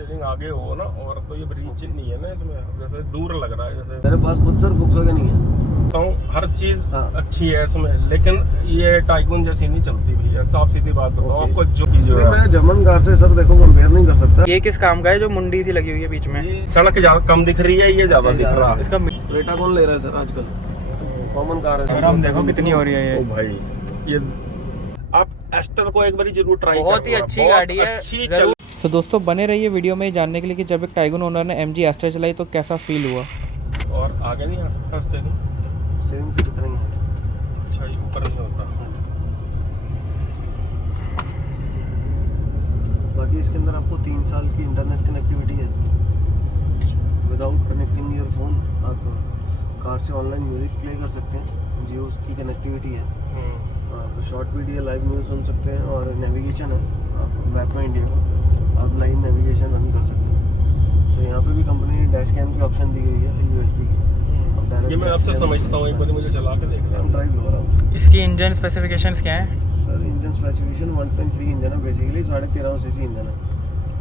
Steering आगे हो ना, और तो ये ब्रीच नहीं है ना इसमें, जैसे दूर लग रहा है जैसे। मेरे पास खुद सर Volkswagen नहीं है। हर चीज हाँ। अच्छी है इसमें, लेकिन ये टाइकून जैसी नहीं चलती भैया, साफ सीधी बात बताऊं आपको। जो मैं जर्मन कार से सर देखो कंपेयर नहीं कर सकता। ये किस काम का है जो मुंडी सी लगी हुई है बीच में? सड़क ज्यादा कम दिख रही है, ये ज्यादा दिख रहा है। इसका क्रेटा कौन ले रहा है सर आजकल? कॉमन कार है। हम देखो कितनी हो रही है ओ ये। भाई, ये आप एस्टर को एक बार जरूर ट्राई करना। बहुत ही अच्छी गाड़ी है, अच्छी जरूर। चल। तो दोस्तों बने रहिए वीडियो में जानने के लिए कि जब एक टाइगन ओनर ने MG एस्टर चलाई तो कैसा फील हुआ। और आगे नहीं आ सकता स्टीयरिंग? स्टीयरिंग से कितना ही है। अच्छा, ये ऊपर नहीं होता। बाकी इसके अंदर आपको 3 साल की इंटरनेट कनेक्टिविटी है। विदाउट कनेक्टिंग योर फोन आप कार से ऑनलाइन म्यूजिक प्ले कर सकते हैं। जियो की कनेक्टिविटी है। आप शॉर्ट वीडियो लाइव न्यूज़ सुन सकते हैं, और नेविगेशन है। आप मैप में इंडिया को आप लाइव नेविगेशन रन कर सकते हैं। तो यहाँ पे भी कंपनी ने डैश कैम की ऑप्शन दी गई है USB की। ये मैं आपसे समझता हूँ, एक बार मुझे चला के देख रहा हूँ। ड्राइव हो रहा हूँ। इसकी इंजन स्पेसिफिकेशंस क्या है? सर इंजन स्पेसिफिकेशन 1.3 इंजन है, बेसिकली 13.5 सीसी इंजन है।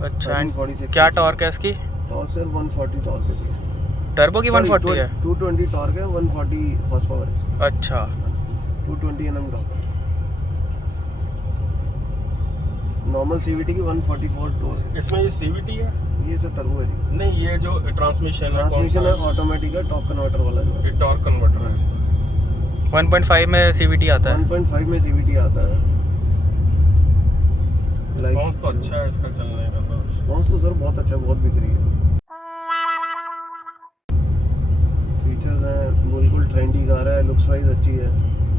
अच्छा, 46 क्या टॉर्क है इसकी? टॉर्क सर 140 टॉर्क है जी। टर्बो की 140 है? 220 टॉर्क है, 140 हॉर्स पावर है। अच्छा, 220 Nm टॉर्क है। नॉर्मल CVT की 144 टॉर्क है। इसमें ये CVT है? ये सर टर्बो है जी। नहीं, ये जो ट्रांसमिशन है ऑटोमेटिक है, टॉर्क कन्वर्टर वाला जो है। टॉर्क कन्वर्टर है। 1.5 में CVT आता है। 1.5 में CVT आता है। रिस्पॉन्स तो अच्छा है इसका चलने का। तो रिस्पॉन्स तो सर बहुत अच्छा है, बहुत बिक रही है। फीचर्स हैं, बिल्कुल ट्रेंडी कार है, लुक्स वाइज अच्छी है,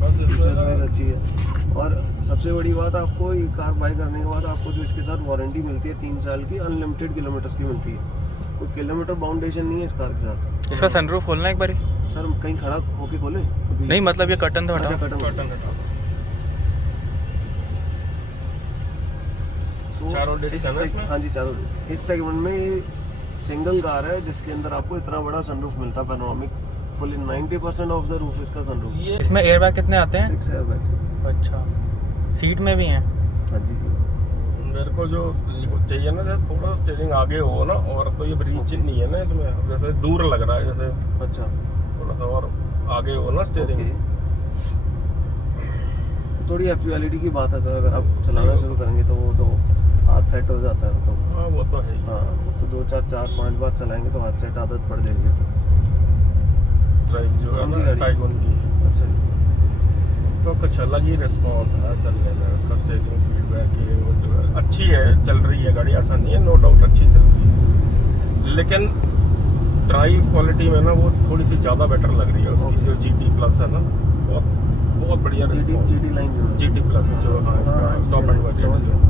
बस फीचर्स वाइज अच्छी है। और सबसे बड़ी बात, आपको ये कार बाय करने के बाद आपको जो इसके साथ वारंटी मिलती है 3 साल की, अनलिमिटेड किलोमीटर्स की मिलती है। कोई किलोमीटर बाउंडेशन नहीं है इस कार के साथ। इसका सनरूफ खोलना है एक बारी? सर कहीं खड़ा होके खोले? नहीं, मतलब ये कर्टन तो हटा। अच्छा, कर्टन हटा। चारों डिस्क है ना इसमें? हाँ जी, चारों डिस्क। इस सेगमेंट में सिंगल कार है जिसके अंदर आपको इतना बड़ा सनरूफ मिलता है, panoramic. Full 90% of the roof इसका सनरूफ। ये इसमें एयरबैग कितने आते हैं? 6 एयरबैग्स। अच्छा, सीट में भी हैं? हाँ जी। मेरे को जो चाहिए ना, जैसे थोड़ा सा स्टीयरिंग आगे हो ना, और तो ये ब्रीच नहीं है ना इसमें, जैसे दूर लग रहा है जैसे। अच्छा, थोड़ा सा और आगे हो ना स्टीयरिंग। थोड़ी एक्चुअलिटी की बात है सर, अगर आप चलाना शुरू करेंगे तो वो तो हाथ सेट हो जाता है। तो हाँ, वो तो है ही। हाँ, तो 2 4 5 बार चलाएंगे तो हाथ सेट आदत पड़ जाएगी। तो ड्राइव जो है कौन सी ना गाड़ी? टाइगून की, अच्छा जी। उसका कुछ अलग ही रिस्पॉन्स है चलने में। उसका स्टीयरिंग फीडबैक ये वो जो है अच्छी है, चल रही है गाड़ी, ऐसा नहीं है, नो डाउट अच्छी चल रही है। लेकिन ड्राइव क्वालिटी में ना वो थोड़ी सी ज़्यादा बेटर लग रही है उसकी। जो GT प्लस है ना, बहुत बढ़िया रिस्पॉन्स। GT लाइन जो है। GT प्लस जो, हाँ, इसका टॉप एंड वेरिएंट।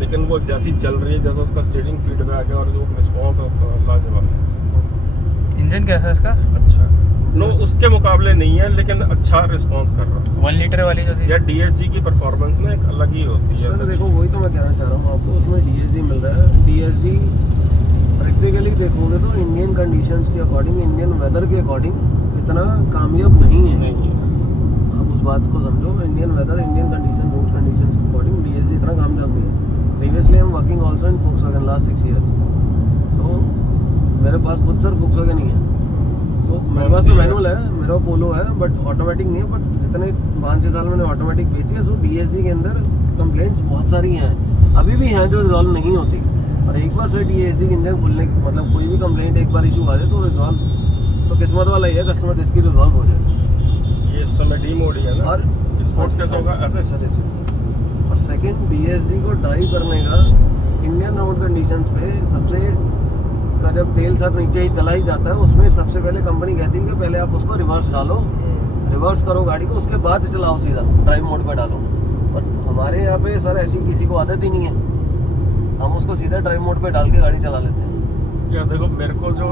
लेकिन वो जैसी चल रही है, जैसा उसका स्टीयरिंग फीडबैक है और जो रिस्पॉन्स है उसका, लाजवाब है। इंजन कैसा है इसका? अच्छा, नो उसके मुकाबले नहीं है, लेकिन अच्छा रिस्पॉन्स कर रहा है। 1 लीटर वाली जो थी या DSG की परफॉर्मेंस ना एक अलग ही होती है। सर देखो, वही तो मैं कहना चाह रहा हूँ आपको, उसमें DSG मिल रहा है। DSG प्रैक्टिकली देखोगे तो इंडियन कंडीशंस के अकॉर्डिंग, इंडियन वेदर के अकॉर्डिंग इतना कामयाब नहीं है। आप उस बात को समझो, Indian weather, Indian condition, road conditions के अकॉर्डिंग DSG इतना कामयाब नहीं है। Previously I am working also in Volkswagen last 6 years। So मेरे पास खुद सर Volkswagen नहीं है। सो मेरे पास तो मैनुअल है, मेरा पोलो है, बट ऑटोमेटिक नहीं है। बट जितने 5-6 साल मैंने ऑटोमेटिक बेची है, सो DSG के अंदर कंप्लेंट्स बहुत सारी हैं, अभी भी हैं, जो रिजॉल्व नहीं होती। और एक बार से DSG के इंजन खुलने, मतलब कोई भी कंप्लेंट एक बार इशू आ जाए तो रिजॉल्व तो किस्मत वाला ही है कस्टमर, जिसकी रिजॉल्व हो जाए। ये इस समय डी मोड ही है ना, और स्पोर्ट्स कैसा होगा ऐसे। सर और सेकंड, DSG को ड्राइव करने का इंडियन रोड कंडीशंस पे सबसे, उसका जब तेल सर नीचे ही चला ही जाता है, उसमें सबसे पहले कंपनी कहती है कि पहले आप उसको रिवर्स डालो, रिवर्स करो गाड़ी को, उसके बाद चलाओ, सीधा ड्राइव मोड पे डालो। पर हमारे यहाँ पे सर ऐसी किसी को आदत ही नहीं है, हम उसको सीधा ड्राइव मोड पे डाल के गाड़ी चला लेते हैं। या देखो, मेरे को जो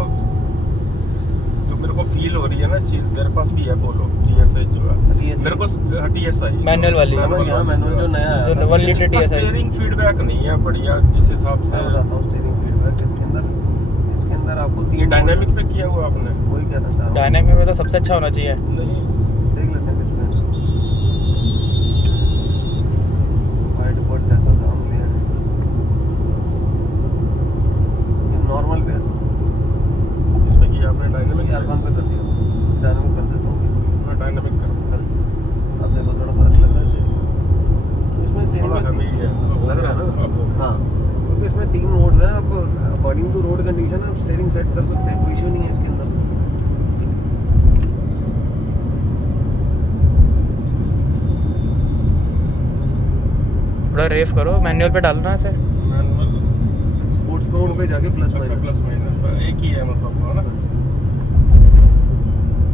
मेरे को फील हो रही है ना चीज़, मेरे पास भी है पोलो TSI जो है। मेरे को TSI मैनुअल वाली, मैनुअल जो नया है, जो 1 लीटर TSI। स्टीयरिंग फीडबैक नहीं है बढ़िया, जिस हिसाब से मैं बताता हूँ स्टीयरिंग फीडबैक इसके अंदर आपको 3 डायनामिक पे किया हुआ आपने। वही कहना चाह रहा हूँ। डायनामिक में तो सबसे अच्छा होना चाहिए। नहीं, देख लेते हैं डिस्प्ले बाय डिफॉल्ट जैसा था हम लिए हैं। आपके इसमें 3 मोड्स हैं, आप अकॉर्डिंग टू रोड कंडीशन आप स्टीयरिंग सेट कर सकते हैं, कोई इशू नहीं है इसके अंदर। थोड़ा रेस करो, मैनुअल पे डालना है इसे। मैनुअल स्पोर्ट्स मोड पे जाके प्लस अच्छा माइनस। प्लस माइनस एक ही है मतलब, है ना?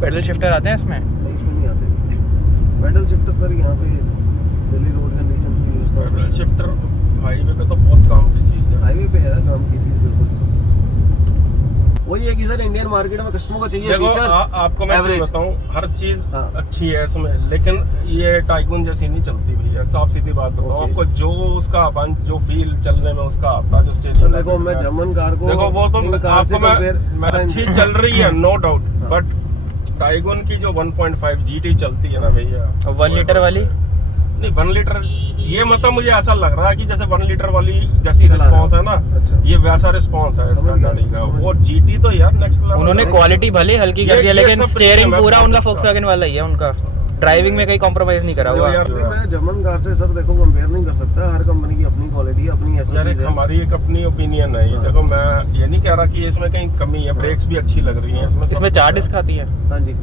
पेडल शिफ्टर आते हैं इसमें? नहीं, इसमें नहीं आते पैडल शिफ्टर सर। यहाँ पे दिल्ली रोड कंडीशन में यूज करते पैडल हैं। शिफ्टर हाईवे पे तो बहुत काम की चीज है। हाईवे पे है काम की चीज बिल्कुल। वही है कि सर इंडियन मार्केट में कस्टमर को चाहिए देखो फीचर्स। आपको मैं चीज बताऊं, हर चीज हाँ। अच्छी है इसमें, लेकिन ये टाइगून जैसी नहीं चलती भैया, साफ सीधी बात बताऊं ओके। आपको। जो उसका पंच, जो फील चलने में उसका आता है, जो तो स्टेशन देखो मैं जर्मन कार को देखो वो तो इन कार से आपको compare- मैं अच्छी चल रही है नो डाउट, हाँ। बट टाइगून की जो 1.5 GT चलती है ना भैया, 1 लीटर वाली? नहीं 1 लीटर, ये मतलब मुझे ऐसा लग रहा है कि जैसे 1 लीटर वाली जैसी चला रहा रिस्पॉन्स है ना, अच्छा। ये वैसा रिस्पॉन्स है इसका समझ गया, गाड़ी का। समझ वो GT तो यार नेक्स्ट लेवल। उन्होंने क्वालिटी भले हल्की कर ये- दिया, ये लेकिन सब स्टीयरिंग प्रीमियम है पूरा बहुत उनका अच्छा। फोक्सवैगन वाला ही है उनका। ड्राइविंग में कहीं कॉम्प्रोमाइज नहीं करा हुआ। यार नहीं, मैं जर्मन कार से सर देखो कंपेयर नहीं कर सकता। हर कंपनी की अपनी क्वालिटी, अपनी यार एक एसओपीज है। हमारी एक अपनी ओपिनियन है। हाँ। देखो मैं ये नहीं कह रहा कि इसमें कहीं कमी है, ब्रेक्स भी अच्छी लग रही हैं इसमें। इसमें 4 डिस्क आती है। हाँ जी।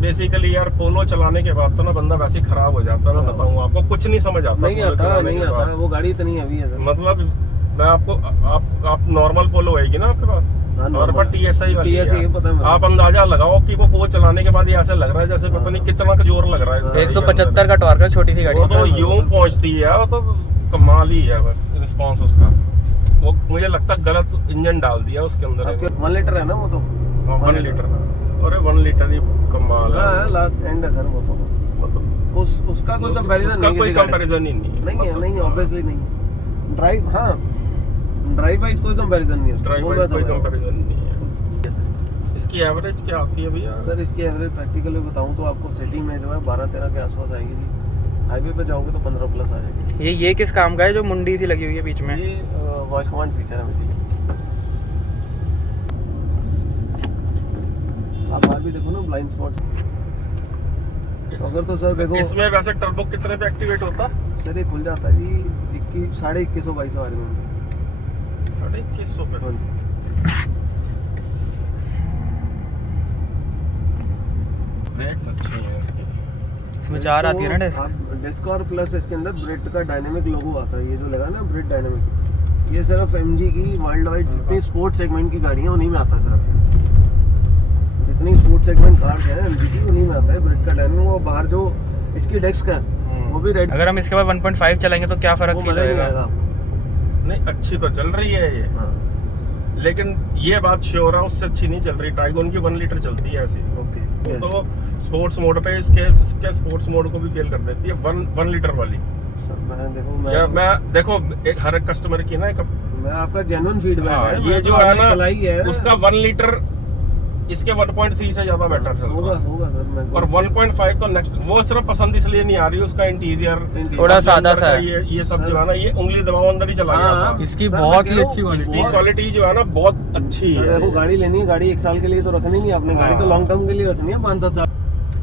बेसिकली यार पोलो चलाने के बाद तो ना बंदा वैसे ही खराब हो जाता है। मैं हाँ। बताऊं आपको, कुछ नहीं समझ आता नहीं पोलो आता, चलाने नहीं के आता। बाद। वो गाड़ी इतनी हैवी है सर। मतलब मैं आपको आप नॉर्मल पोलो होएगी ना आपके पास, हाँ, और normal। TSI वाली है। TSI पता है मुझे। आप अंदाजा लगाओ कि वो चलाने के बाद ये ऐसा लग रहा है जैसे पता नहीं कितना का जोर लग रहा है इस गाड़ी के 175 अंदर। का टॉर्क है, छोटी सी गाड़ी वो है। तो यूं पहुंचती है, वो तो कमाल ही है बस रिस्पांस उसका। वो मुझे लगता है गलत इंजन डाल दिया उसके अंदर। आपके 1 लीटर है ना वो तो? 1 लीटर, अरे 1 लीटर ही कमाल है। हाँ, लास्ट एंड है सर वो तो। मतलब उसका कोई कंपैरिजन उसका नहीं कोई किसी गाड़ी से। कंपैरिजन ही नहीं है। नहीं है, नहीं है, ऑब्वियसली नहीं है। ड्राइव, हाँ ड्राइव वाइज कोई कंपैरिजन नहीं है उसका, ड्राइव वो मैं वाइज कोई समझ रहा हूँ। कंपैरिजन नहीं है। Yes, sir। इसकी एवरेज क्या आती है भैया? सर इसकी एवरेज प्रैक्टिकली बताऊं तो आपको सिटी में जो है 12-13 के आसपास आएगी जी। हाईवे पे जाओगे तो 15 प्लस आ जाएगी। ये किस काम का है जो मुंडी सी लगी हुई है बीच में? ये वॉइस कमांड फीचर है बेसिकली। आप बाहर भी देखो ना ब्लाइंड स्पॉट्स। अगर तो सर देखो इसमें वैसे टर्बो कितने पे एक्टिवेट होता? सर ये खुल जाता है जी 21,500 आरपीएम पे। 2150 पे। हाँ जी। ब्रेक्स अच्छी हैं इसकी। इसमें 4 आती है ना डिस्क? आप डिस्क और प्लस इसके अंदर ब्रेड का डायनेमिक लोगो आता है। ये जो लगा ना ब्रेड डायनेमिक, ये सिर्फ एमजी की वर्ल्ड वाइड जितनी स्पोर्ट सेगमेंट की गाड़ियाँ उन्हीं में आता है सिर्फ। जितनी स्पोर्ट सेगमेंट कार्स हैं एमजी की उन्हीं में आता है ब्रेड का डायनेमिक। वो बाहर जो इसकी डेस्क है वो भी रेड। अगर हम इसके बाद 1.5 चलाएंगे तो क्या फर्क वो फील मजा नहीं होगा? आएगा आपको। नहीं अच्छी तो चल रही है ये, हाँ लेकिन ये बात श्योर है उससे अच्छी नहीं चल रही। टाइगोन की 1 लीटर चलती है ऐसी। ओके। तो स्पोर्ट्स मोड पे इसके स्पोर्ट्स मोड को भी फेल कर देती है 1 लीटर वाली। सर मैं देखो या मैं देखो एक हर एक कस्टमर की ना एक मैं आपका जेन्युइन फीडबैक हाँ, है। ये मैं जो तो है आपने ना चलाई है उसका 1 लीटर इसके 1.3 से ज्यादा बेटर चल होगा रहा है। होगा सर। मैं और 1.5 तो नेक्स्ट, वो सिर्फ पसंद इसलिए नहीं आ रही, उसका इंटीरियर थोड़ा सादा सा है। ये सब जो है ना, ये उंगली दबाओ अंदर ही चला हाँ, जाता है। इसकी सर, बहुत मैं ही कह रहा अच्छी हूँ, क्वालिटी इसकी बहुत- क्वालिटी जो है ना बहुत अच्छी सर है। देखो गाड़ी लेनी है, गाड़ी 1 साल के लिए तो रखनी नहीं है आपने। गाड़ी तो हाँ। लॉन्ग टर्म के लिए रखनी है 5-7 साल।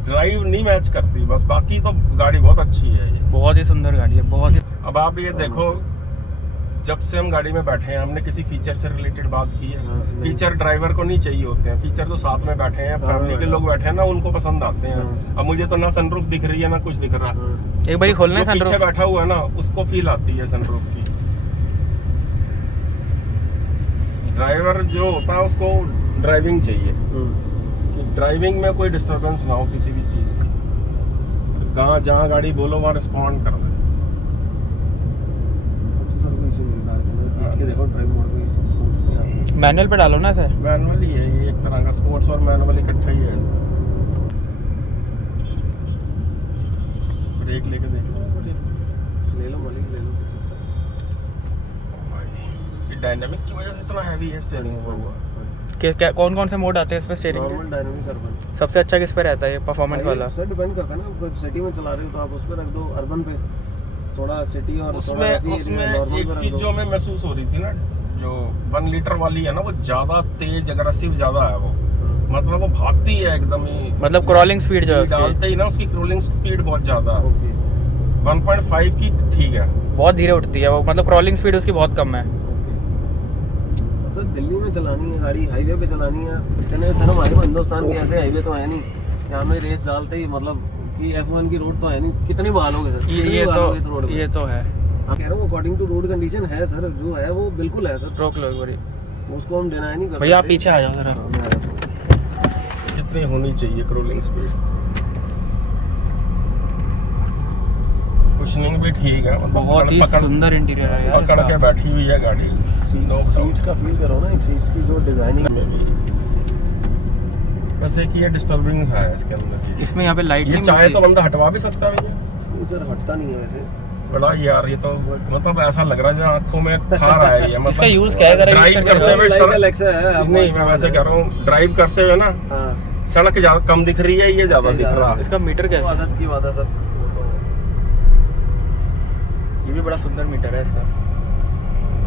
ड्राइव नहीं मैच करती बस, बाकी तो गाड़ी बहुत अच्छी है ये। बहुत ही सुंदर गाड़ी है, बहुत ही। अब आप ये देखो, जब से हम गाड़ी में बैठे हैं हमने किसी फीचर से रिलेटेड बात की है? हाँ, नहीं। फीचर ड्राइवर को नहीं चाहिए होते हैं, फीचर तो साथ में बैठे हैं, फैमिली के लोग बैठे हैं ना, उनको पसंद आते हैं। हाँ। अब मुझे तो ना सनरूफ दिख रही है ना कुछ दिख रहा। हाँ। एक बारी खोलना है जो पीछे सनरूफ। बैठा हुआ है ना उसको फील आती है सनरूफ की। ड्राइवर जो होता है उसको ड्राइविंग चाहिए, कि ड्राइविंग में कोई डिस्टरबेंस ना हो किसी भी चीज की। कहाँ जहाँ गाड़ी बोलो वहाँ रिस्पॉन्ड कर दे। तो सर कोई इशू नहीं कार के अंदर। खींच के देखो ड्राइव मोड पे स्पोर्ट्स में आप। मैनुअल पे डालो ना सर। मैनुअल ही है ये, एक तरह का स्पोर्ट्स और मैनुअल इकट्ठा ही है इसका। ब्रेक लेके देख लो ले लो मालिक ले लो। भाई, ये डायनामिक की वजह से इतना हैवी है स्टीयरिंग हुआ। क्या कौन कौन से मोड आते हैं इस पे स्टीयरिंग नॉर्मल के? Dynamic urban. सबसे अच्छा किस पे रहता है ये परफॉर्मेंस वाला? सर डिपेंड करता है ना, आपको सिटी में चला रहे हो तो आप उस पर रख दो। अर्बन पे थोड़ा सिटी और उसमें एक चीज जो हमें महसूस हो रही थी ना, जो 1 लीटर वाली है ना, वो ज्यादा तेज अग्रेसिव ज्यादा है वो। मतलब वो भागती है एकदम ही, मतलब क्रॉलिंग स्पीड जो है उसकी। डालते ही ना उसकी क्रोलिंग स्पीड बहुत ज्यादा है। ओके। 1.5 की ठीक है, बहुत धीरे उठती है वो, मतलब क्रॉलिंग स्पीड उसकी बहुत कम है। सर दिल्ली में चलानी है गाड़ी, हाईवे पे चलानी है इतने सर, हमारे हिंदुस्तान के ऐसे हाईवे तो है नहीं यहाँ में रेस डालते ही मतलब कि F1 की रोड तो है नहीं, कितनी बहालोगे सर, ये तो है। आप कह रहे हो अकॉर्डिंग टू रोड कंडीशन है सर, जो है वो बिल्कुल है सर, रोक लो एक बारी उसको हम डिनाई नहीं कर भैया, आप सकते। पीछे आ जाओ जरा। हाँ, मैं आ जाता हूँ। कितनी होनी चाहिए क्रोलिंग स्पीड? कुशनिंग भी ठीक है, मतलब बहुत ही सुंदर इंटीरियर है यार पकड़ के इसका। बैठी हुई है गाड़ी। नो सीट्स डाउट का फील करो ना, एक सीट्स की जो डिजाइनिंग में भी बस एक ये डिस्टर्बिंग है इसके अंदर। इसमें यहाँ पे लाइट ये नहीं चाहे मिलती। तो बंदा हटवा भी सकता है भैया। नहीं सर, हटता नहीं है वैसे। बड़ा यार ये तो मतलब ऐसा लग रहा है जैसे आंखों में खा रहा है ये, मतलब इसका यूज क्या है जरा, ड्राइव use करते करके हुए लाइक अलेक्सा है आपको, नहीं मैं वैसे कह रहा हूँ, ड्राइव करते हुए ना हाँ सड़क ज्यादा कम दिख रही है, ये ज्यादा अच्छा, दिख रहा है। इसका मीटर वो कैसा है? आदत की बात है सर, वो तो ये भी बड़ा सुंदर मीटर है इसका।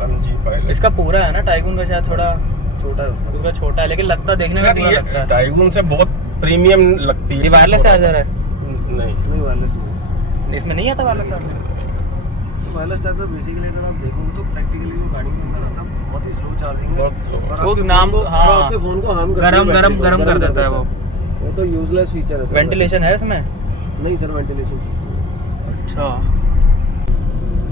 MG पायलट इसका पूरा है ना, टाइगून का शायद थोड़ा छोटा है उसका छोटा है, लेकिन लगता देखने में यार पूरा ये लगता है। टाइगून से बहुत प्रीमियम लगती है। ये वायरलेस चार्जर है, नहीं नहीं वायरलेस नहीं, इसमें नहीं आता wireless charger. Wireless charger basically अगर आप देखोगे तो प्रैक्टिकली वो गाड़ी के अंदर आता है, बहुत ही स्लो चार्जिंग है बहुत slow। और वो आपके नाम फोन को- हाँ, और आपके फोन को हार्म करता है, गरम बैटरी को, गरम कर देता है वो तो यूजलेस फीचर है सर। वेंटिलेशन है इसमें? नहीं सर, वेंटिलेशन अच्छा,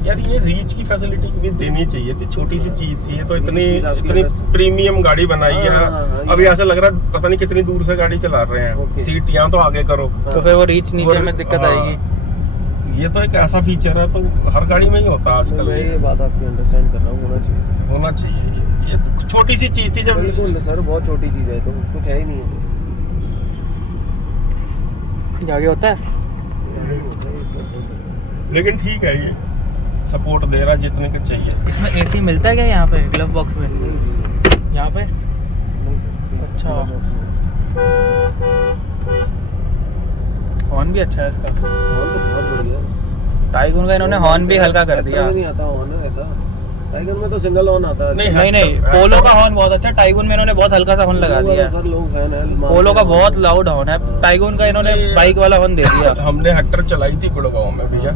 यार ये रीच की फैसिलिटी भी देनी चाहिए थी, छोटी सी चीज थी ये तो, इतनी चीज आपकी इतनी बस- प्रीमियम गाड़ी बनाई है। हाँ, हाँ, हाँ, अभी ऐसा लग रहा है पता नहीं कितनी दूर से गाड़ी चला रहे हैं। ओके। सीट यहाँ तो आगे करो, तो फिर वो रीच नीचे में दिक्कत हाँ। आएगी। ये तो एक ऐसा फीचर है तो हर गाड़ी में ही होता है आजकल। मैं ये बात आपकी अंडरस्टैंड कर रहा हूँ, होना चाहिए। ये तो छोटी सी चीज थी जब बिल्कुल सर, बहुत छोटी चीज है, तो कुछ है ही नहीं है आगे होता है। याद ही नहीं होता है इसका। लेकिन ठीक है, ये सपोर्ट दे रहा है जितने का चाहिए। इसमें एसी मिलता है क्या यहाँ पे ग्लव बॉक्स में? नहीं जी, यहाँ पे नहीं सर। अच्छा। हाँ हॉर्न भी अच्छा है इसका। तो बहुत बढ़िया है। टाइगून का इन्होंने हॉर्न भी हल्का कर ट्रैक्टर दिया। में नहीं आता हॉर्न ऐसा, टाइगर में तो सिंगल हॉर्न आता है। नहीं पोलो का हॉर्न बहुत अच्छा है, टाइगून में इन्होंने बहुत हल्का सा हॉर्न लगा दिया है। सर लोग फैन है, पोलो का बहुत लाउड हॉर्न है, टाइगून का इन्होंने बाइक वाला हॉर्न दे दिया। हमने हेक्टर चलाई थी गुड़गांव में भैया,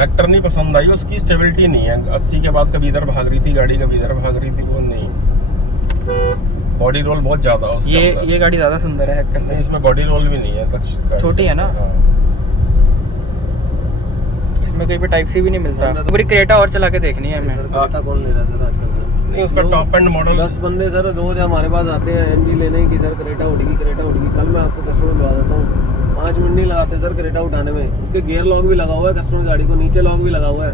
हेक्टर नहीं पसंद आई, उसकी स्टेबिलिटी नहीं है। 80 के बाद कभी इधर भाग रही थी गाड़ी, कभी इधर भाग रही थी, वो नहीं। बॉडी रोल बहुत ज्यादा है उसके अंदर। ये गाड़ी ज्यादा सुंदर है हेक्टर नहीं, से। इसमें बॉडी रोल भी नहीं है तक, छोटी है ना? हाँ। इसमें कहीं पे टाइप सी भी नहीं मिलता। अंदर तो- पूरी क्रेटा और चला के देखनी है सर हमें। क्रेटा कौन ले रहा है सर आजकल सर? नहीं उसका लोग- टॉप एंड मॉडल 10 बंदे सर रोज हमारे पास आते हैं एमजी लेने की, सर क्रेटा उड़ेगी क्रेटा उड़ेगी। कल मैं आपको कस्टमर लगा देता हूँ, 5 मिनट नहीं लगाते सर क्रेटा उठाने में। उसके गियर लॉक भी लगा हुआ है कस्टमर की गाड़ी को, नीचे लॉक भी लगा हुआ है,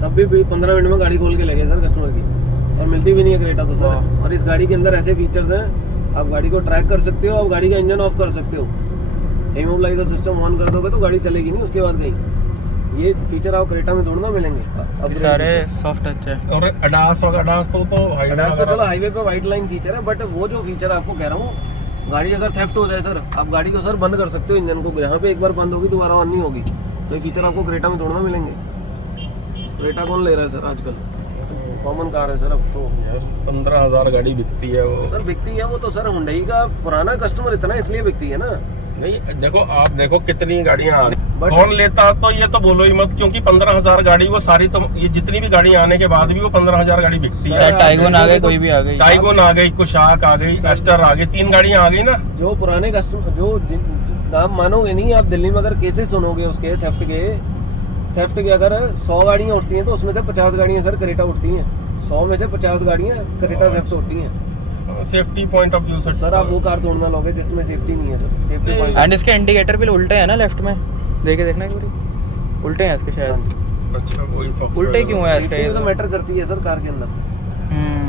तब भी 15 मिनट में गाड़ी खोल के लगे सर कस्टमर की, और मिलती भी नहीं है क्रेटा तो सर। वाह। और इस गाड़ी के अंदर ऐसे फीचर्स हैं, आप गाड़ी को ट्रैक कर सकते हो, आप गाड़ी का इंजन ऑफ कर सकते हो, इमोबिलाइजर सिस्टम ऑन कर दोगे तो गाड़ी चलेगी नहीं उसके बाद कहीं। ये फीचर आप क्रेटा में थोड़ा ना मिलेंगे। ये upgrade सारे feature। सॉफ्ट टच है। और अडास तो हाईवे अडास तो चलो वगैरह हाईवे पे वाइट लाइन फीचर है, बट वो जो फीचर आपको कह रहा हूँ, गाड़ी अगर थेफ्ट हो जाए सर, आप गाड़ी को सर बंद कर सकते हो, इंजन को जहाँ पे एक बार बंद होगी दोबारा ऑन नहीं होगी, तो ये फीचर आपको क्रेटा में थोड़ा ना मिलेंगे। क्रेटा कौन ले रहा है सर आजकल? कॉमन कार है सर अब तो। 15,000 गाड़ी बिकती है वो। सर बिकती है वो तो सर, हुंडई का पुराना कस्टमर इतना इसलिए बिकती है ना। नहीं देखो, आप देखो कितनी गाड़ियां आ रही, But- कौन लेता तो ये तो बोलो ही मत, क्योंकि 15,000 गाड़ी वो सारी, तो ये जितनी भी गाड़ी आने के बाद भी वो 15,000 गाड़ी बिकती है। चाहे टाइगून आ गई, तो- कोई भी आ गई। टाइगोन आ गई, कुशाक आ गई, एस्टर आ गई, 3 गाड़ियां आ गई ना। जो पुराने कस्टमर जो नाम मानोगे नहीं आप, दिल्ली में अगर केसेस सुनोगे उसके थेफ्ट के अगर 100 गाड़ियाँ उठती हैं तो उसमें से 50 गाड़ियाँ सर क्रेटा उठती हैं, 100 में से 50 गाड़ियाँ क्रेटा थेफ्ट होती हैं। सेफ्टी पॉइंट ऑफ व्यू से सर आप वो कार तोड़ना लोगे जिसमें सेफ्टी नहीं है सर, सेफ्टी नहीं। पॉइंट। एंड इसके इंडिकेटर भी उल्टे हैं ना लेफ्ट में, देखे देखना एक बारी, उल्टे हैं इसके शायद। अच्छा कोई फॉक्स उल्टे क्यों है सेफ्टी तो इसके? मैटर करती है सर कार के अंदर,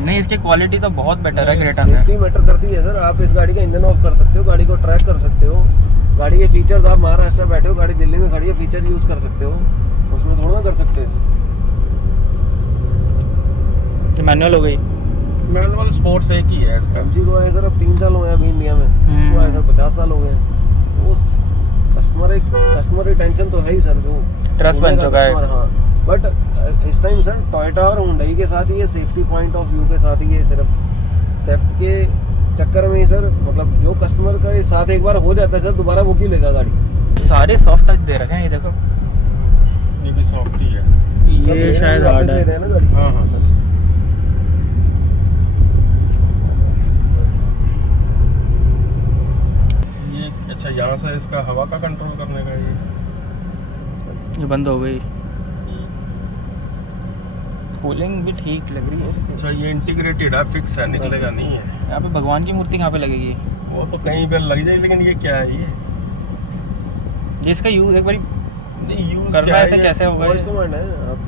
नहीं इसकी क्वालिटी तो बहुत बेटर है क्रेटा से। सेफ्टी मैटर करती है सर। आप इस गाड़ी का इंजन ऑफ कर सकते हो, गाड़ी को ट्रैक कर सकते हो, गाड़ी के फीचर्स, आप महाराष्ट्र बैठे हो, गाड़ी दिल्ली में खड़ी है, फीचर यूज कर सकते हो, उसमें थोड़ा ना कर सकते हैं। मैनुअल हो गई। मैनुअल स्पोर्ट्स एक ही है इसका। एमजी को आए सर अब 3 साल हो गए अभी इंडिया में, उसको आए सर 50 साल हो गए। वो कस्टमर रिटेंशन तो है ही सर, जो ट्रस्ट बन चुका है। हाँ, बट इस टाइम सर टोयोटा और हुंडई के साथ ही ये सेफ्टी पॉइंट ऑफ व्यू के साथ ही ये सिर्फ थेफ्ट के चक्कर में ही सर, मतलब जो कस्टमर के साथ एक बार हो जाता है सर, दोबारा वो क्यों लेगा गाड़ी? सारे सॉफ्ट टच दे रखे हैं, ये देखो ये भी सॉफ्ट ही है। ये शायद हार्ड है। ना गाड़ी। हाँ हाँ ये अच्छा, यहाँ से इसका हवा का कंट्रोल करने का ये बंद हो गई। कूलिंग भी ठीक लग रही है इसकी। अच्छा, ये इंटीग्रेटेड है, फिक्स है, निकलेगा नहीं है। यहाँ पे भगवान की मूर्ति कहाँ पे लगेगी? वो तो कहीं पे लग जाएगी, लेकिन ये क्या है ये इसका यूज एक बारी नहीं यूज करना है, ऐसे कैसे होगा? वॉइस ये? कमांड है, आप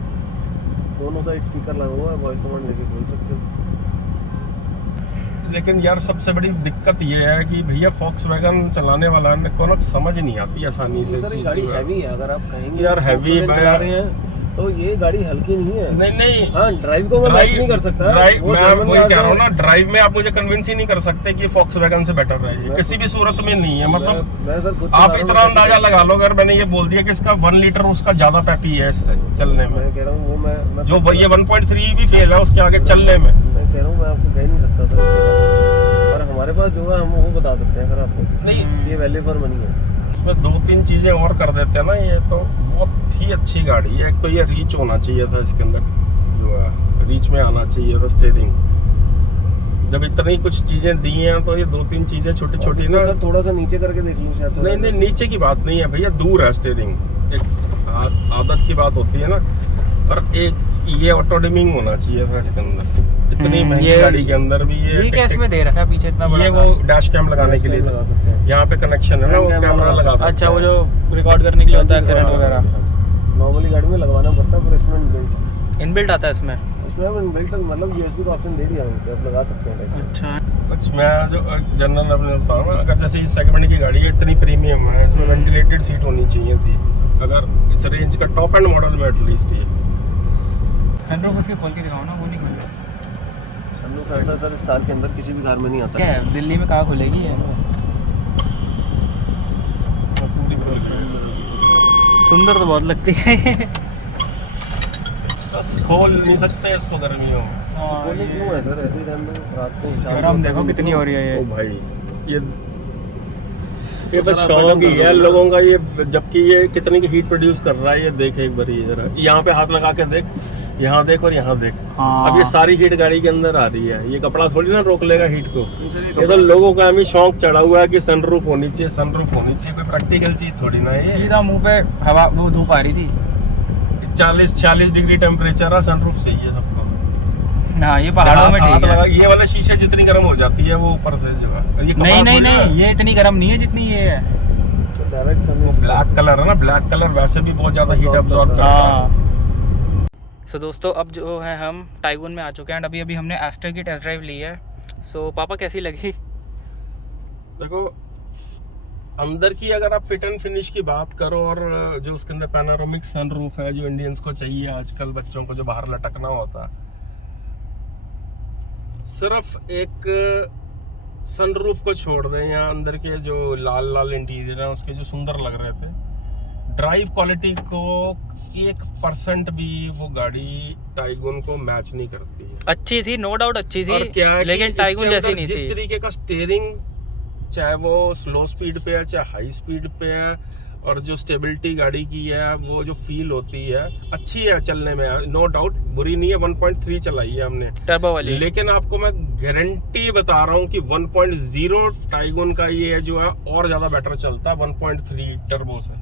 दोनों साइड स्पीकर लगा हुआ है, वॉइस कमांड लेके खोल सकते हो। लेकिन यार सबसे बड़ी दिक्कत ये है कि भैया फॉक्सवैगन चलाने वाला को ना समझ नहीं आती आसानी से। सर ये गाड़ी हैवी है, अगर आप कहेंगे यार heavy Volkswagen चला रहे हैं तो ये गाड़ी हल्की नहीं है। नहीं नहीं, हाँ, ड्राइव को मैं मैच नहीं कर सकता। ड्राइव वो मैं German वही car कह रहा हूँ है। ना, ड्राइव में आप मुझे कन्विंस ही नहीं कर सकते कि फॉक्सवैगन से बेटर है ये, किसी भी सूरत में नहीं है। मतलब मैं सर खुद आप चला इतना रहा हूँ, अंदाजा लगा लो, अगर मैंने ये बोल दिया कि इसका 1 लीटर उसका ज्यादा पैपी है इससे चलने में, मैं कह रहा हूँ वो मैं जो ये 1.3 भी फेल है उसके आगे चलने में। मैं कह रहा हूँ मैं आपको कह नहीं सकता सर, पर हमारे पास जो है हम वो बता सकते हैं सर आपको। नहीं, ये वैल्यू फॉर मनी है। इसमें 2-3 चीजें और कर देते हैं ना, ये तो बहुत ही अच्छी गाड़ी है। एक तो ये रीच होना चाहिए था इसके अंदर, जो है रीच में आना चाहिए था स्टीयरिंग। जब इतनी कुछ चीजें दी हैं तो ये 2-3 चीजें छोटी छोटी ना। सर थोड़ा सा नीचे करके देख लूँ शायद। नहीं नहीं, नीचे की बात नहीं है भैया, दूर है स्टीयरिंग, एक आदत की बात होती है ना। और एक ये ऑटो डिमिंग होना चाहिए था इसके अंदर। इतनी महंगी ये- गाड़ी के अंदर भी ये कैसे में दे रखा है पीछे इतना बड़ा? ये वो डैश कैम लगाने के लिए लगा सकते हैं। यहाँ पे कनेक्शन है ना, वो Front camera कैमरा लगा सकते अच्छा, हैं। वो जो रिकॉर्ड करने के लिए होता है एक्सीडेंट वगैरह, नॉर्मली गाड़ी में लगवाना पड़ता है, पर इसमें इनबिल्ट इनबिल्ट आता है इसमें। इसमें अब इनबिल्ट मतलब यूएसबी का ऑप्शन दे दिया है कि आप लगा सकते हैं ऐसे। अच्छा, कुछ मैं जो जनरल अपने बताऊँ ना, अगर जैसे इस सेगमेंट की गाड़ी है, इतनी प्रीमियम है, इसमें वेंटिलेटेड सीट होनी चाहिए थी, अगर इस रेंज का टॉप एंड मॉडल में एटलीस्ट। ये सनरूफ उसके खोल के दिखाओ ना, वो नहीं खोल रहा। सनरूफ ऐसा सर इस कार के अंदर किसी भी कार में नहीं आता। क्या है, दिल्ली में कहाँ खुलेगी ये? पूरी खुल गई। सुंदर तो बहुत लगती है। बस खोल नहीं सकते इसको गर्मियों में। बोले क्यों है सर, ऐसे ही रहने दो रात को शाम गरम को देखो कितनी हो रही है ओ ये। भाई, ये बस शौक ही है लोगों का ये, जबकि ये कितनी की हीट प्रोड्यूस कर रहा है ये देख एक बार, ये जरा यहाँ पे हाथ लगा के देख, यहाँ देख और यहाँ देख। हाँ। अब ये सारी हीट गाड़ी के अंदर आ रही है, ये कपड़ा थोड़ी ना रोक लेगा हीट को। सर ये तो लोगों का अभी शौक चढ़ा हुआ है कि सनरूफ होनी चाहिए, सनरूफ होनी चाहिए, कोई प्रैक्टिकल चीज थोड़ी ना है ये। सीधा मुंह पे हवा, वो धूप आ रही थी। 40-46 डिग्री टेम्परेचर है, सनरूफ चाहिए सबको। हाँ, ये पहाड़ों में हाथ ठीक लगा, है। ये वाले शीशे जितनी गर्म हो जाती है वो ऊपर से जो है, ये कपड़ा नहीं नहीं थोड़ी ना- नहीं, ये इतनी गर्म नहीं है जितनी ये है। डायरेक्ट वो ब्लैक कलर है ना, ब्लैक कलर वैसे भी बहुत ज्यादा हीट अब्सॉर्ब करता है। हाँ। सो दोस्तों, अब जो है हम टाइगून में आ चुके हैं एंड अभी हमने एस्टर की टेस्ट ड्राइव ली है। सो पापा कैसी लगी? देखो, अंदर की अगर आप फिट एंड फिनिश की बात करो, और जो उसके अंदर पैनोरामिक सनरूफ है जो इंडियंस को चाहिए आजकल, बच्चों को जो बाहर लटकना होता, सिर्फ एक सनरूफ को छोड़ दें, या अंदर के जो लाल लाल इंटीरियर है उसके जो सुंदर लग रहे थे, ड्राइव क्वालिटी को 1% भी वो गाड़ी टाइगून को मैच नहीं करती है। अच्छी थी, नो डाउट अच्छी और थी, क्या है कि लेकिन टाइगून इसके जैसी अंदर नहीं जिस थी। तरीके का स्टीयरिंग, चाहे वो स्लो स्पीड पे है चाहे हाई स्पीड पे है, और जो स्टेबिलिटी गाड़ी की है, वो जो फील होती है अच्छी है चलने में, नो डाउट बुरी नहीं है। 1.3 चलाई है हमने टर्बो वाली। लेकिन आपको मैं गारंटी बता रहा हूँ कि 1.0 टाइगून का ये जो है और ज्यादा बेटर चलता है 1.3 टर्बो से।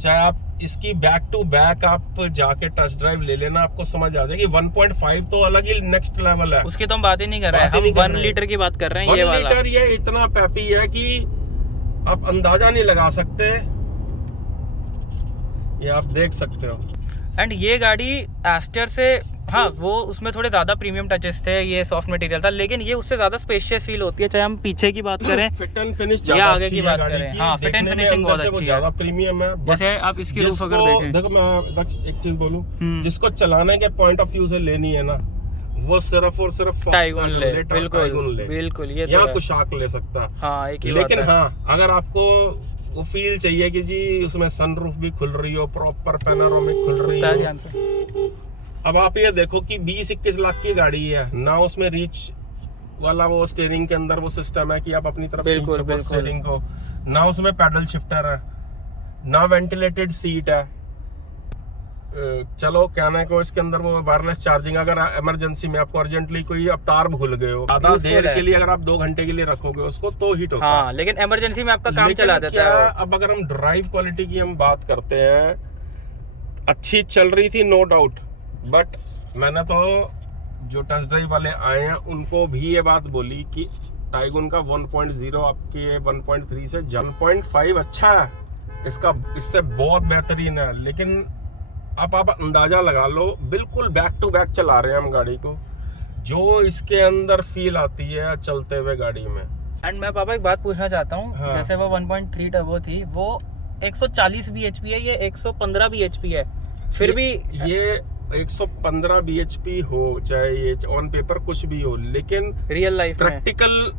चाहे आप इसकी बैक टू बैक आप जाके टेस्ट ड्राइव ले लेना, आपको समझ आ जाएगी। 1.5 तो अलग ही नेक्स्ट लेवल है, उसकी तो हम बात ही नहीं कर रहे हैं, बात ही हम नहीं कर 1 रहे हैं। लीटर की बात कर रहे हैं। 1 ये वाला लीटर ये इतना पैपी है कि आप अंदाजा नहीं लगा सकते, ये आप देख सकते हो। एंड ये गाड़ी एस्टर से, हाँ वो उसमें थोड़े ज़्यादा प्रीमियम टचेस थे, ये सॉफ्ट मटेरियल था, लेकिन ये उससे ज़्यादा स्पेशियस फील होती है, चाहे हम पीछे की बात करें फिट एंड फिनिश या ज्यादा आगे अच्छी की है बात गाड़ी करें। की, हाँ, फिट एंड देखने में फिनिशिंग अंदर बहुत से वो अच्छी ज्यादा है। प्रीमियम है। जैसे आप इसकी रूफ अगर जिसको देखें, देखो, मैं बस एक चीज बोलूं, हम्म। जिसको चलाने के पॉइंट ऑफ व्यू से लेनी है ना, वो सिर्फ और सिर्फ टाइगून ले, टाइगून बिल्कुल ले, बिल्कुल, ये तो या है। कुशाक ले सकता। हाँ, एक ही लेकिन बात है। हाँ, अगर आपको वो फील चाहिए कि जी उसमें सनरूफ भी खुल रही हो, प्रॉपर पैनोरामिक खुल रही कुत्ता है हो, ध्यान पे। अब आप ये देखो कि 20-21 लाख की गाड़ी है ना, उसमें रीच वाला वो स्टीयरिंग के अंदर वो सिस्टम है कि आप अपनी तरफ खींच बिल्कुल, सको बिल्कुल। स्टीयरिंग को, ना उसमें पैडल शिफ्टर है, ना वेंटिलेटेड सीट है, चलो कहने को इसके अंदर वो वायरलेस चार्जिंग, अगर इमरजेंसी में आपको अर्जेंटली कोई अब तार भूल गए हो, आधा देर के लिए अगर आप 2 घंटे के लिए रखोगे उसको तो हीट होता है। हाँ, लेकिन इमरजेंसी में आपका काम लेकिन चला देता क्या, है। अब अगर हम ड्राइव क्वालिटी की हम बात करते हैं, अच्छी चल रही थी नो डाउट, बट मैंने तो जो टेस्ट ड्राइव वाले आए हैं उनको भी ये बात बोली कि टाइगुन का 1.0 आपके 1.3 से 1.5 अच्छा है, इसका इससे बहुत बेहतरीन है। लेकिन अब आप अंदाजा लगा लो, बिल्कुल बैक टू बैक चला रहे हैं हम गाड़ी को, जो इसके अंदर फील आती है चलते हुए गाड़ी में। एंड मैं पापा एक बात पूछना चाहता हूँ, हाँ। जैसे वो 1.3 टर्बो थी, वो 140 bhp है, ये 115 bhp है, फिर भी ये 115 bhp हो, चाहे ये ऑन पेपर कुछ भी हो, लेकिन रियल लाइफ में प्रैक्टिकल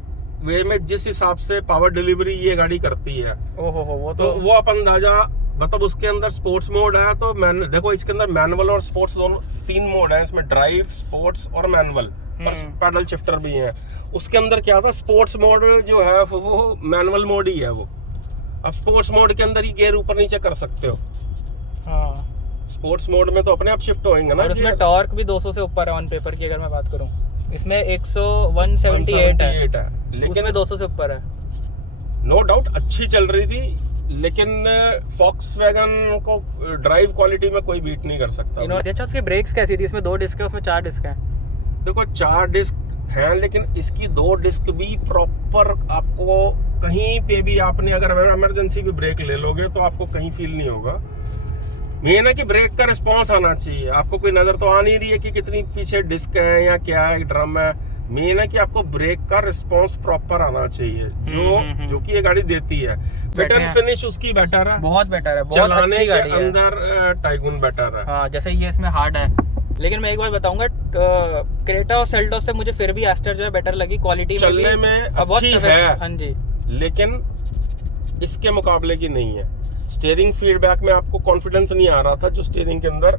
वे में जिस हिसाब से पावर डिलीवरी ये गाड़ी करती है, ओहो हो, वो तो वो आप अंदाजा, मतलब उसके अंदर स्पोर्ट्स मोड है, तो देखो इसके अंदर मैनुअल और स्पोर्ट्स दोनों 3 मोड है इसमें, ड्राइव, स्पोर्ट्स और मैनुअल, और पैडल शिफ्टर भी है। उसके अंदर क्या था, स्पोर्ट्स मोड जो है वो मैनुअल मोड ही है वो। अब स्पोर्ट्स मोड के अंदर ही गियर ऊपर नीचे कर सकते हो, हाँ। स्पोर्ट्स मोड में तो अपने आप शिफ्ट होएंगे ना। और उसमें टॉर्क भी 200 से ऊपर है ऑन पेपर की, अगर मैं बात करूं, इसमें 178 है, लेकिन उसमें 200 से ऊपर है। नो डाउट अच्छी चल रही थी, लेकिन Volkswagen को ड्राइव क्वालिटी में कोई बीट नहीं कर सकता। अच्छा, उसकी ब्रेक्स कैसी थी? इसमें 2 डिस्क है, उसमें 4 डिस्क है। देखो 4 डिस्क हैं, लेकिन इसकी 2 डिस्क भी प्रॉपर, आपको कहीं पे भी आपने अगर इमरजेंसी भी ब्रेक ले लोगे तो आपको कहीं फील नहीं होगा। मेन है कि ब्रेक का रिस्पांस आना चाहिए, आपको कोई नजर तो आ नहीं रही है कि कितनी पीछे डिस्क है या क्या है, ड्रम है। मेन है कि आपको ब्रेक का रिस्पांस प्रॉपर आना चाहिए, जो कि ये गाड़ी देती है। फिट एंड फिनिश उसकी बेटर है, बहुत बेटर है, बहुत चलाने अच्छी के गाड़ी है। अंदर टाइगुन बेटर है। हाँ, जैसे ये इसमें हार्ड है, लेकिन मैं एक बार बताऊंगा, क्रेटा और सेल्टोस से मुझे फिर भी एस्टर जो है बेटर लगी क्वालिटी में, चलने में अच्छी है, हाँ जी, लेकिन इसके मुकाबले की नहीं है। स्टीयरिंग फीडबैक में आपको कॉन्फिडेंस नहीं आ रहा था जो स्टीयरिंग के अंदर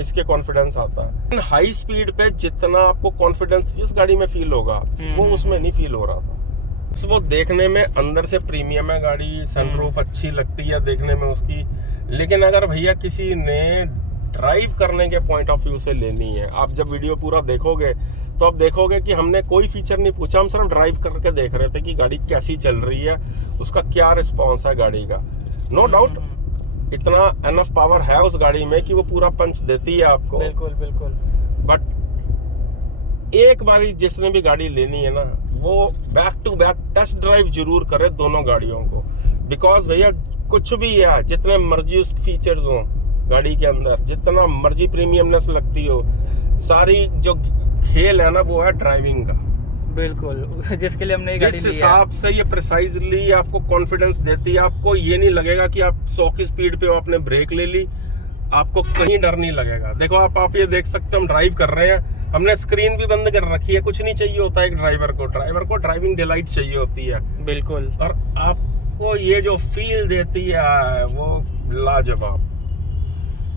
इसके कॉन्फिडेंस आता है। हाई स्पीड पे जितना आपको कॉन्फिडेंस इस गाड़ी में फील होगा वो उसमें नहीं फील हो रहा था। वो देखने में अंदर से प्रीमियम है गाड़ी, सनरूफ अच्छी लगती है देखने में उसकी, लेकिन अगर भैया किसी ने ड्राइव करने के पॉइंट ऑफ व्यू से लेनी है, आप जब वीडियो पूरा देखोगे तो आप देखोगे कि हमने कोई फीचर नहीं पूछा, हम सिर्फ ड्राइव करके देख रहे थे कि गाड़ी कैसी चल रही है, उसका क्या रिस्पॉन्स है गाड़ी का। नो डाउट इतना एनफ पावर है उस गाड़ी में कि वो पूरा पंच देती है आपको, बिल्कुल बिल्कुल। बट एक बारी जिसने भी गाड़ी लेनी है ना, वो back to back test drive जरूर करे दोनों गाड़ियों को, बिकॉज भैया कुछ भी है, जितने मर्जी उसके फीचर्स हो गाड़ी के अंदर, जितना मर्जी प्रीमियमनेस लगती हो, सारी जो खेल है ना वो है ड्राइविंग का। बिल्कुल, जिसके लिए हमने ये गाड़ी जिस ली है। हिसाब से ये प्रिसाइजली आपको कॉन्फिडेंस देती है, आपको ये नहीं लगेगा कि आप 100 की स्पीड पे हो, आपने ब्रेक ले ली, आपको कहीं डर नहीं लगेगा। देखो आप ये देख सकते हो, हम ड्राइव कर रहे हैं, हमने स्क्रीन भी बंद कर रखी है, कुछ नहीं चाहिए होता है एक ड्राइवर को ड्राइविंग डिलाइट चाहिए होती है, बिल्कुल। और आपको ये जो फील देती है वो लाजवाब।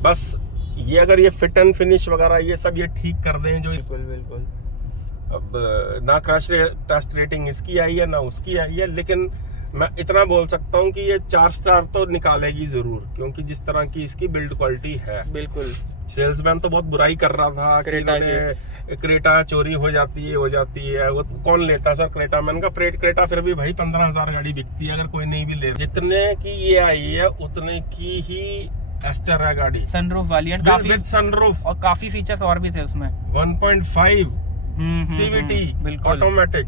बस ये अगर ये फिट एंड फिनिश वगैरह ये सब ये ठीक कर दें जो, बिल्कुल बिल्कुल। अब ना क्रैश टेस्ट रेटिंग इसकी आई है ना उसकी आई है, लेकिन मैं इतना बोल सकता हूँ कि ये 4 स्टार तो निकालेगी जरूर, क्योंकि जिस तरह की इसकी बिल्ड क्वालिटी है। बिल्कुल। सेल्समैन तो बहुत बुराई कर रहा था कि क्रेटा चोरी हो जाती है, वो कौन लेता है सर क्रेटा। मैंने कहा क्रेटा फिर भी भाई 15,000 गाड़ी बिकती है, अगर कोई नहीं भी ले, जितने की ये आई है उतने की ही एस्टर है गाड़ी, सनरूफ वाली है, काफी सनरूफ और काफी फीचर्स और भी थे उसमें। 1.5 CVT ऑटोमेटिक।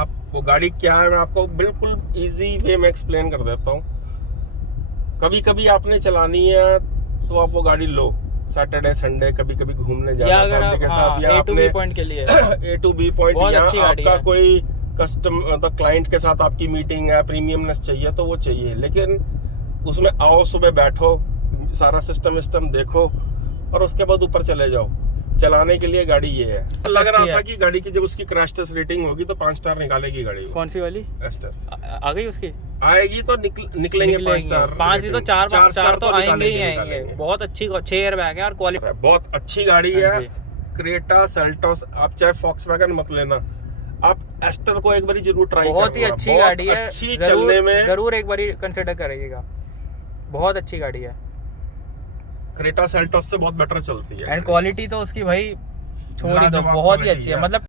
अब वो गाड़ी क्या है मैं आपको बिल्कुल इजी वे में एक्सप्लेन कर देता हूँ। कभी कभी आपने चलानी है तो आप वो गाड़ी लो, सैटरडे संडे कभी कभी घूमने जाना फैमिली के साथ, या आपने पॉइंट के लिए A to B पॉइंट, या आपका है। कोई कस्टम मतलब क्लाइंट के साथ आपकी मीटिंग है, प्रीमियमनेस चाहिए तो वो चाहिए, लेकिन उसमें आओ, सुबह बैठो, सारा सिस्टम देखो और उसके बाद ऊपर चले जाओ। चलाने के लिए गाड़ी ये है। लग रहा था कि गाड़ी की जब उसकी क्रैश टेस्ट रेटिंग होगी तो 5 स्टार निकालेगी गाड़ी। कौन सी वाली? एस्टर आ गई उसकी? आएगी तो निकलेंगे 5 स्टार। 5 ही तो 4 तो आएंगे ही आएंगे। बहुत अच्छी 6 एयरबैग है और क्वालिटी बहुत अच्छी गाड़ी है। क्रेटा, सेल्टोस, आप चाहे Volkswagen मत लेना, आप एस्टर को एक बार जरूर ट्राई करना। बहुत ही अच्छी गाड़ी है, अच्छी चलने में जरूर एक बार कंसिडर करिएगा, बहुत अच्छी गाड़ी है। क्रेटा सेल्टोस से बहुत बेटर चलती है एंड क्वालिटी तो उसकी भाई छोड़ ही दो, लाजवाब बहुत ही quality अच्छी है है। मतलब